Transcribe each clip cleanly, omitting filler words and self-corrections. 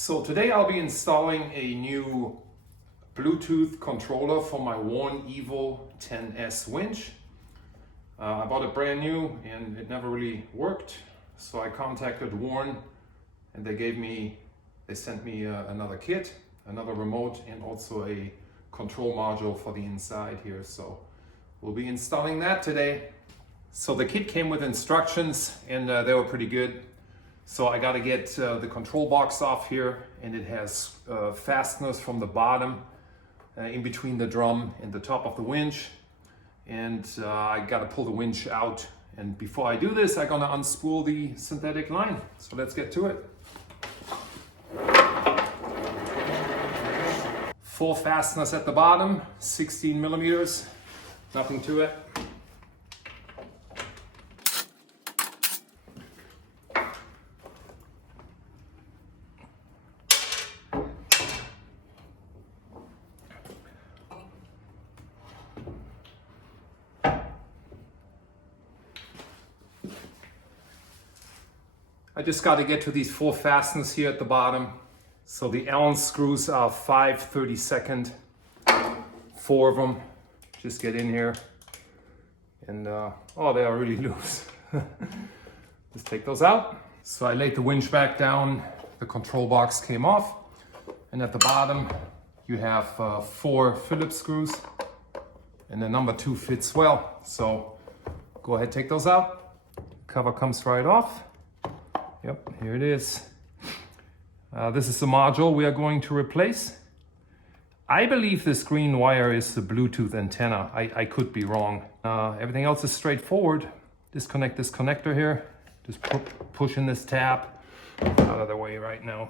So today I'll be installing a new Bluetooth controller for my WARN EVO 10S winch. I bought it brand new and it never really worked. So I contacted WARN and they sent me another kit, another remote, and also a control module for the inside here. So we'll be installing that today. So the kit came with instructions and they were pretty good. So I got to get the control box off here, and it has fasteners from the bottom in between the drum and the top of the winch. And I got to pull the winch out. And before I do this, I'm going to unspool the synthetic line. So let's get to it. 4 fasteners at the bottom, 16 millimeters, nothing to it. I just got to get to these 4 fasteners here at the bottom. So the Allen screws are 5/32, 4 of them. Just get in here and oh, they are really loose. Just take those out. So I laid the winch back down, the control box came off, and at the bottom you have 4 Phillips screws, and the number 2 fits well. So go ahead, take those out. Cover comes right off. Yep, here it is. This is the module we are going to replace. I believe this green wire is the Bluetooth antenna. I could be wrong. Everything else is straightforward. Disconnect this connector here. Just push in this tab. Out of the way right now.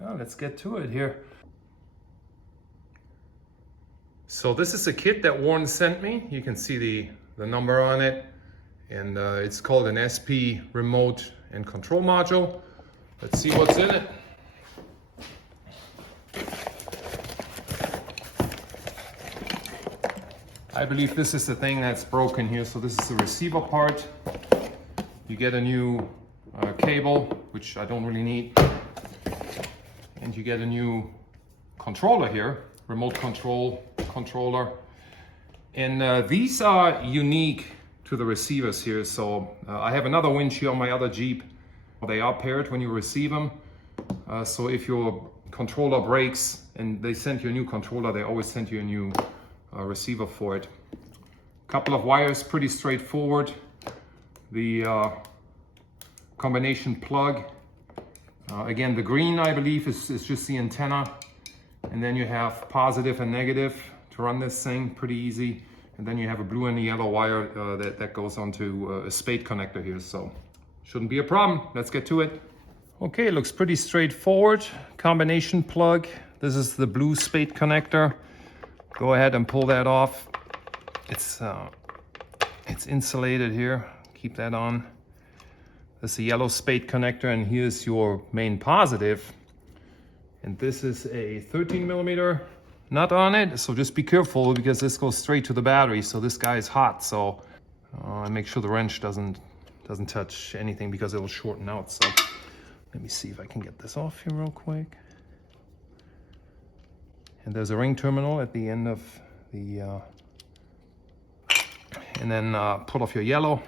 Let's get to it here. So this is a kit that WARN sent me. You can see the number on it. And it's called an SP remote and control module. Let's see what's in it. I believe this is the thing that's broken here. So this is the receiver part. You get a new cable, which I don't really need. And you get a new controller here, remote controller. And these are unique to the receivers here. So I have another winch here on my other Jeep. They are paired when you receive them. So if your controller breaks and they send you a new controller, they always send you a new receiver for it. Couple of wires, pretty straightforward. The combination plug. Again, the green, I believe, is just the antenna. And then you have positive and negative to run this thing, pretty easy. And then you have a blue and a yellow wire that goes onto a spade connector here. So shouldn't be a problem. Let's get to it. Okay, it looks pretty straightforward. Combination plug. This is the blue spade connector. Go ahead and pull that off. It's insulated here. Keep that on. This is a yellow spade connector, and here's your main positive. And this is a 13 millimeter nut on it. So just be careful because this goes straight to the battery. So this guy is hot. So make sure the wrench doesn't touch anything because it'll shorten out. So let me see if I can get this off here real quick. And there's a ring terminal at the end of the and then pull off your yellow.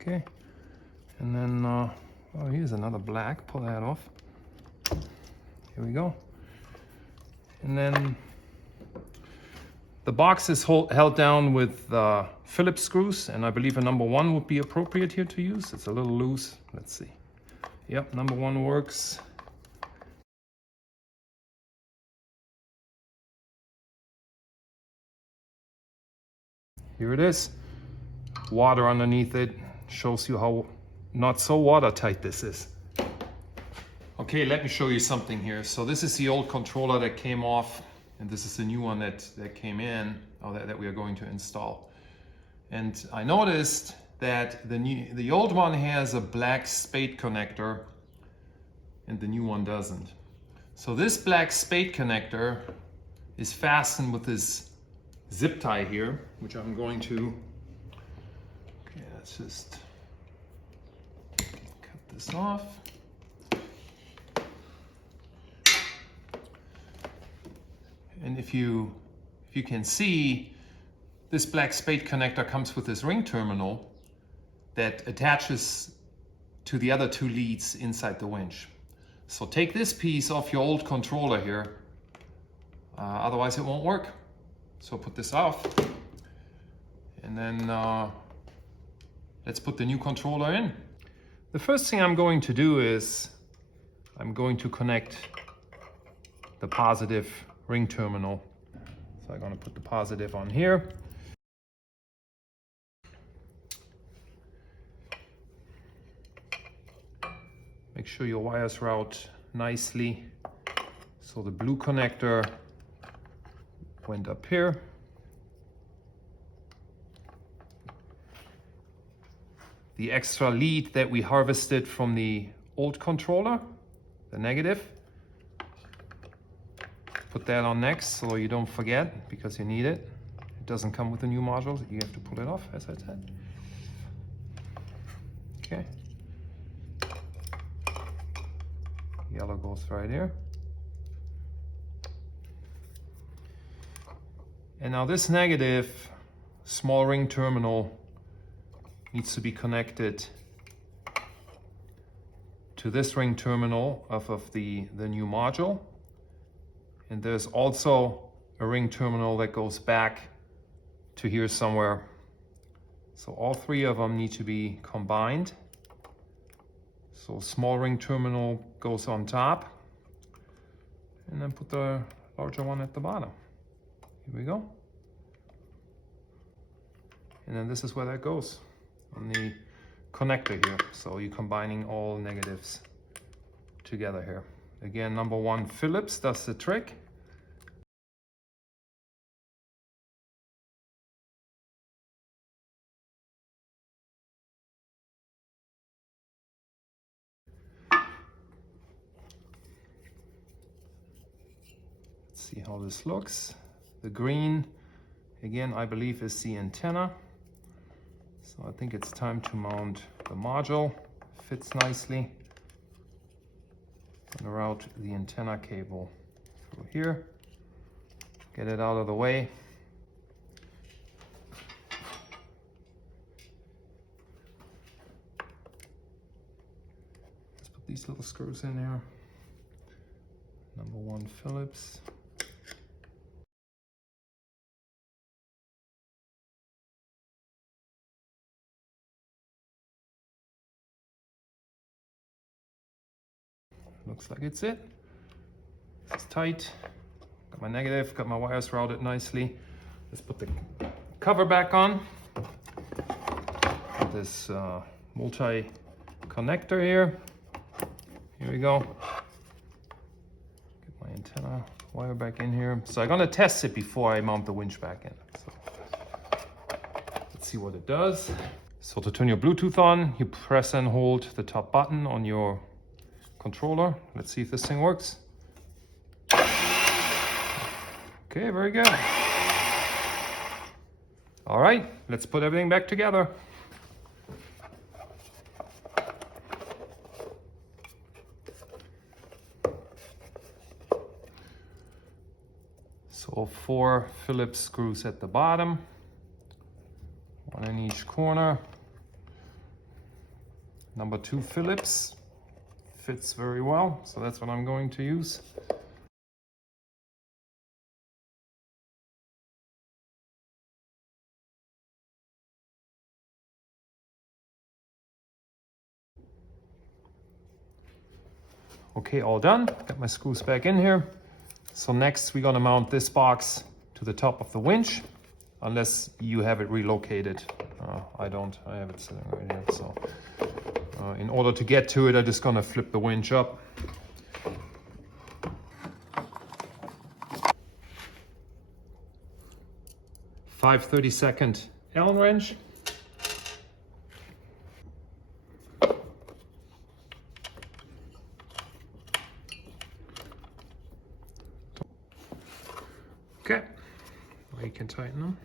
Okay, and then oh, here's another black. Pull that off. Here we go. And then the box is held down with Phillips screws, and I believe a number 1 would be appropriate here to use. It's a little loose. Let's see. Yep, number 1 works. Here it is. Water underneath it. Shows you how not so watertight this is. Okay, let me show you something here. So this is the old controller that came off, and this is the new one that came in, or that we are going to install. And I noticed that the old one has a black spade connector, and the new one doesn't. So this black spade connector is fastened with this zip tie here, which I'm going to, okay, let's just cut this off. And if you can see, this black spade connector comes with this ring terminal that attaches to the other two leads inside the winch. So take this piece off your old controller here, otherwise it won't work. So put this off, and then let's put the new controller in. The first thing I'm going to do is I'm going to connect the positive ring terminal. So I'm going to put the positive on here. Make sure your wires route nicely. So the blue connector went up here. The extra lead that we harvested from the old controller, the negative, put that on next so you don't forget, because you need it. It doesn't come with the new module, you have to pull it off, as I said. Okay. Yellow goes right here. And now this negative small ring terminal needs to be connected to this ring terminal of the new module. And there's also a ring terminal that goes back to here somewhere. So all three of them need to be combined. So small ring terminal goes on top, and then put the larger one at the bottom. Here we go. And then this is where that goes, on the connector here. So you're combining all negatives together here. Again, number one Phillips does the trick. See how this looks. The green, again, I believe is the antenna. So I think it's time to mount the module. Fits nicely. And route the antenna cable through here. Get it out of the way. Let's put these little screws in there. Number one Phillips. Looks like it's it. It's tight. Got my negative, got my wires routed nicely. Let's put the cover back on. Got this multi-connector here. Here we go. Get my antenna wire back in here. So I'm gonna test it before I mount the winch back in. So let's see what it does. So to turn your Bluetooth on, you press and hold the top button on your controller. Let's see if this thing works. Okay, very good. All right, let's put everything back together. So 4 Phillips screws at the bottom, 1 in each corner. Number 2 Phillips. Fits very well, so that's what I'm going to use. Okay, all done. Got my screws back in here. So next we're gonna mount this box to the top of the winch, unless you have it relocated. I don't, I have it sitting right here. So in order to get to it, I'm just gonna flip the winch up. Five 30-second Allen wrench. Okay, well, you can tighten them.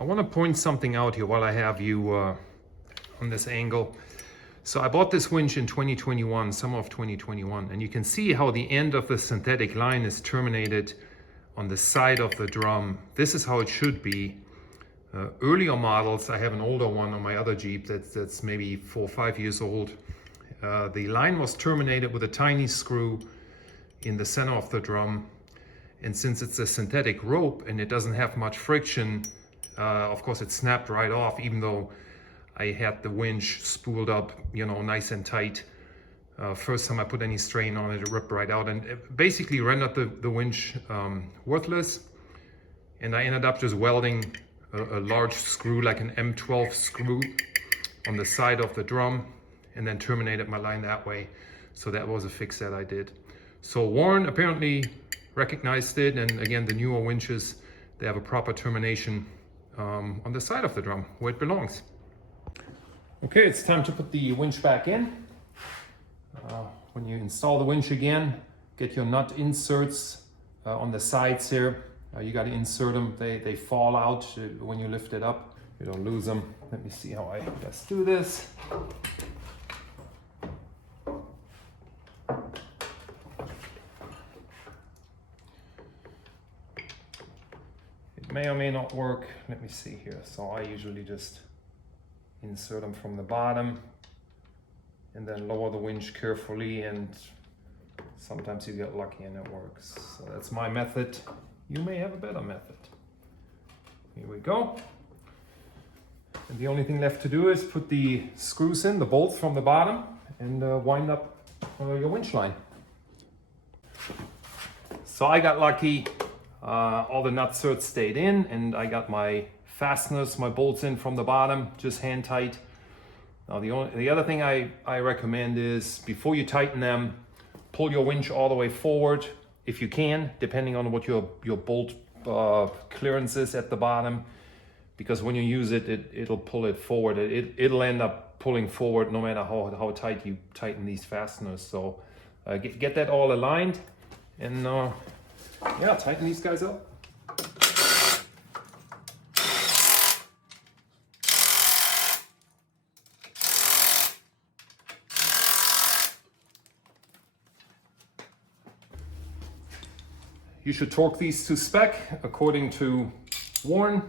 I want to point something out here while I have you on this angle. So I bought this winch in 2021, summer of 2021, and you can see how the end of the synthetic line is terminated on the side of the drum. This is how it should be. Earlier models, I have an older one on my other Jeep that's maybe 4 or 5 years old. The line was terminated with a tiny screw in the center of the drum. And since it's a synthetic rope and it doesn't have much friction, of course it snapped right off, even though I had the winch spooled up, you know, nice and tight. First time I put any strain on it, it ripped right out and it basically rendered the winch worthless. And I ended up just welding a large screw, like an M12 screw, on the side of the drum, and then terminated my line that way. So that was a fix that I did. So WARN apparently recognized it, and again, the newer winches, they have a proper termination on the side of the drum where it belongs. Okay, it's time to put the winch back in. When you install the winch again, get your nut inserts on the sides here. You got to insert them. They fall out when you lift it up. You don't lose them. Let me see how I best do this. It may or may not work. Let me see here. So I usually just insert them from the bottom and then lower the winch carefully, and sometimes you get lucky and it works. So that's my method. You may have a better method. Here we go. And the only thing left to do is put the screws in, the bolts from the bottom, and wind up your winch line. So I got lucky. All the nut certs stayed in, and I got my fasteners, my bolts in from the bottom, just hand tight. Now the other thing I recommend is, before you tighten them, pull your winch all the way forward if you can, depending on what your bolt clearance is at the bottom, because when you use it, it'll pull it forward. It'll end up pulling forward no matter how tight you tighten these fasteners. So get that all aligned, and yeah, tighten these guys up. You should torque these to spec according to WARN.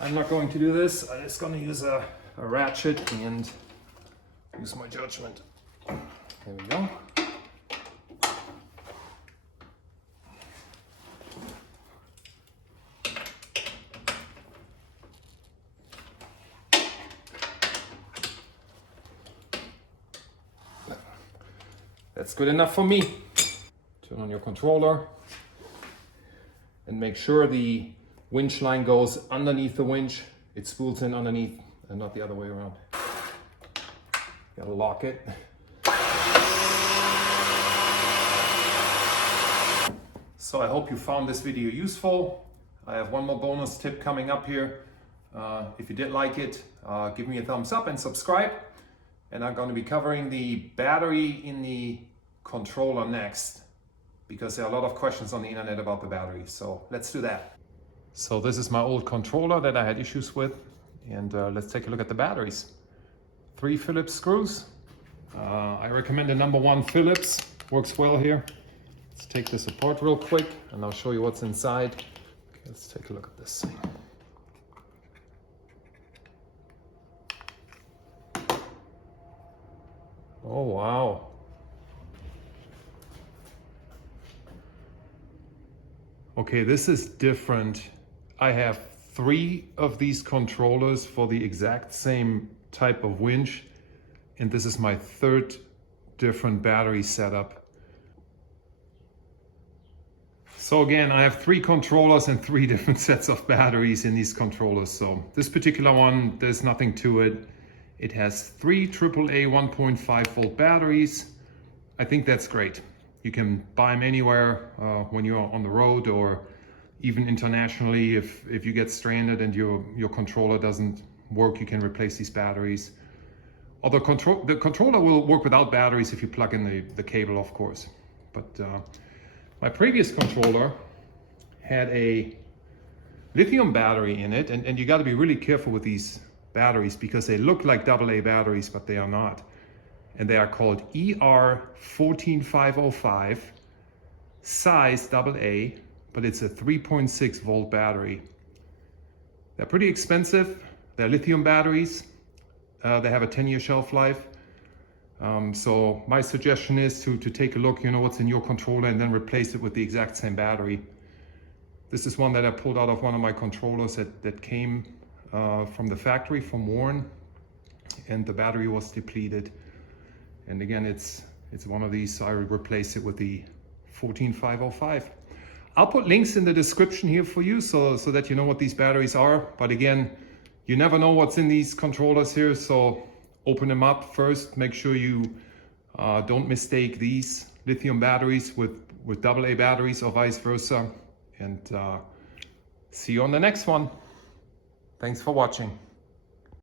I'm not going to do this. I'm just going to use a ratchet and use my judgment. There we go. That's good enough for me. Turn on your controller and make sure the winch line goes underneath the winch. It spools in underneath and not the other way around. Gotta lock it. So I hope you found this video useful. I have one more bonus tip coming up here. If you did like it, give me a thumbs up and subscribe. And I'm going to be covering the battery in the controller next, because there are a lot of questions on the internet about the battery. So let's do that. So this is my old controller that I had issues with, and let's take a look at the batteries. 3 Phillips screws. I recommend the #1 Phillips, works well here. Let's take this apart real quick and I'll show you what's inside. Okay, let's take a look at this thing. Oh wow. Okay, this is different. I have 3 of these controllers for the exact same type of winch, and this is my 3rd different battery setup. So again, I have 3 controllers and 3 different sets of batteries in these controllers. So this particular one, there's nothing to it. It has 3 AAA 1.5 volt batteries. I think that's great. You can buy them anywhere when you're on the road, or even internationally. If you get stranded and your controller doesn't work, you can replace these batteries. Or the controller will work without batteries if you plug in the cable, of course. But my previous controller had a lithium battery in it, and you got to be really careful with these batteries because they look like AA batteries, but they are not. And they are called ER14505, size AA, but it's a 3.6 volt battery. They're pretty expensive. They're lithium batteries. They have a 10-year shelf life. So my suggestion is to take a look, what's in your controller, and then replace it with the exact same battery. This is one that I pulled out of one of my controllers that came from the factory, from WARN, and the battery was depleted. And again, it's one of these, so I replace it with the 14505. I'll put links in the description here for you so that you know what these batteries are. But again, you never know what's in these controllers here, so open them up first. Make sure you don't mistake these lithium batteries with AA batteries or vice versa. And see you on the next one. Thanks for watching.